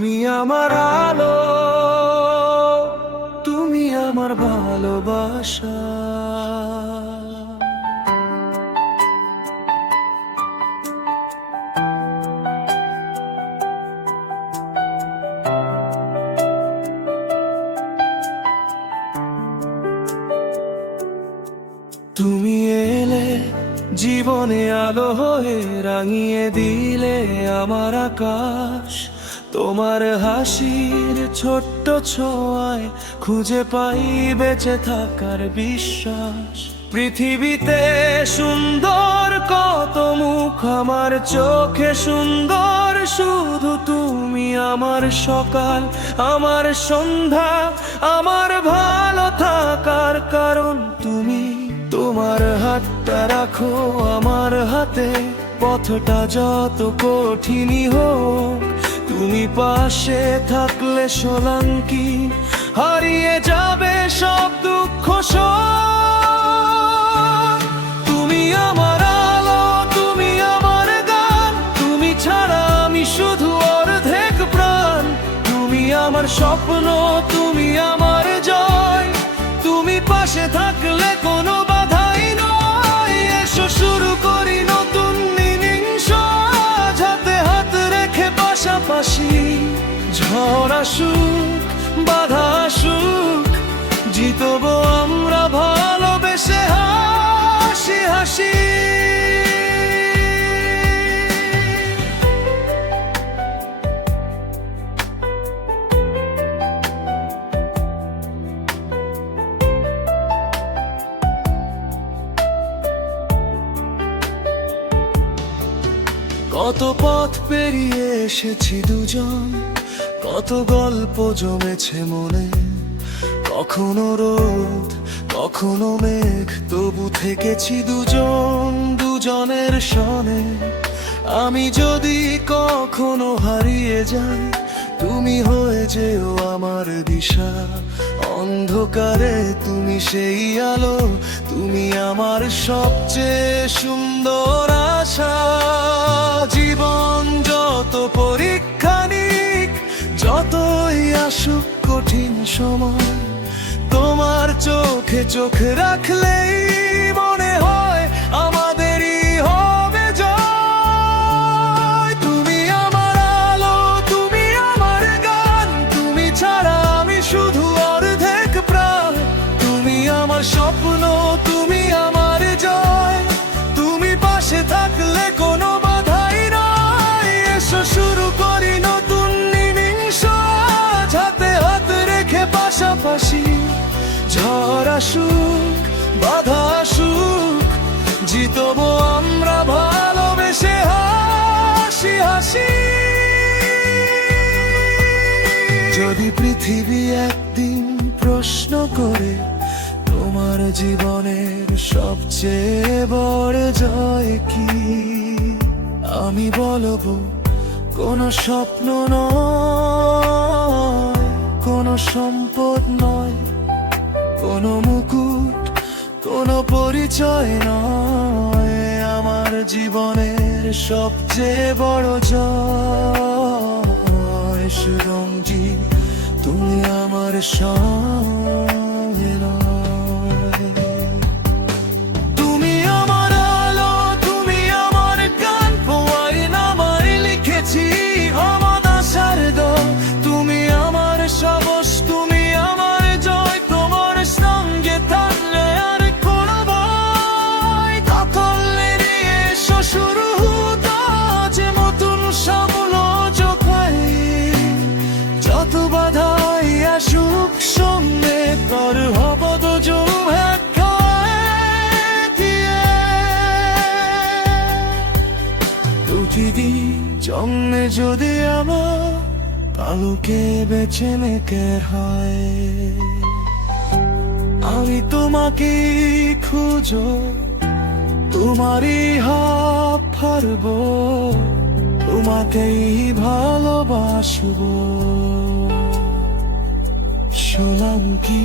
তুমি আমার আলো, তুমি আমার ভালোবাসা। তুমি এলে জীবনে আলো হয়ে রাঙিয়ে দিলে আমার আকাশ। তোমার হাসির ছোট্ট ছোঁয়ায় খুঁজে পাই বেঁচে থাকার বিশ্বাস। পৃথিবীতে সুন্দর কত মুখ, আমার চোখে সুন্দর শুধু তুমি। আমার সকাল, আমার সন্ধ্যা, আমার ভালো থাকার কারণ তুমি। তোমার হাতটা রাখো আমার হাতে, পথটা যত কঠিনই হোক, তুমি পাশে থাকলে সোলাঙ্কি হারিয়ে যাবে সব দুঃখ শোক। তুমি আমার আলো, তুমি আমার গান, তুমি ছাড়া আমি শুধু অর্ধেক প্রাণ। তুমি আমার স্বপ্ন, তুমি আমার জয়, তুমি পাশে থাকলে কোনো বাধাই নয়। এসো শুরু করি নতুন ইনিংস, হাতে হাত রেখে পাশাপাশি। ঝড় আসুক, বাধা আসুক, জিতবো আমরা ভালোবেসে হাসি হাসি। কত পথ পেরিয়ে এসেছি দুজন, কত গল্প জমেছে মনে। কখনো রোদ, কখনো মেঘ, তবু থেকেছি দুজন দুজনের সনে। আমি যদি কখনো হারিয়ে যাই, তুমি হয়ে যেও আমার দিশা। অন্ধকারে তুমি সেই আলো, তুমি আমার সবচেয়ে সুন্দর আশা। জীবন যত পরীক্ষা নিক, যতই আসুক কঠিন সময়, তোমার চোখে চোখ রাখলেই মনে হয় আমাদেরই হবে জয়। তুমি আমার আলো, তুমি আমার গান, তুমি ছাড়া আমি শুধু অর্ধেক প্রাণ। তুমি আমার স্বপ্ন, তুমি আমার জয়, তুমি পাশে থাকলে কোনো বাধাই নয়। এসো শুরু করি নতুন ইনিংস, হাতে হাত রেখে পাশাপাশি। ঝড় আসুক, বাধা আসুক, জিতবো আমরা ভালোবেসে হাসি হাসি। যদি পৃথিবী একদিন প্রশ্ন করে তোমার জীবনের সবচেয়ে বড় জয় কি, আমি বলবো কোনো স্বপ্ন নয়, কোনো সম্পদ নয়, কোনো মুকুট, কোনো পরিচয় নয়। আমার জীবনের সবচেয়ে বড় জয় সুরঞ্জি, তুমি আমার সঙ্গে নয়। তুমি আমার আলো, তুমি আমার গান, পোয়াই নামাই লিখেছি আমার আশার দল। তুমি আমার সাহস, তুমি আমার জয়, তোমার সঙ্গে থাকলে আর কোনো ভয়। সকলে নিয়ে এসো শুরু যে নতুন সামল চোখাই। যত বাধাই আসুক সঙ্গে তোর হব দুজন প্রতিদিন জন্মে যদি আমার কালকে বেছে নিতে হয়। আমি তোমাকে খুঁজো, তোমারই হাত ছাড়বো, তোমাকেই ভালোবাসবো সোলাঙ্কি।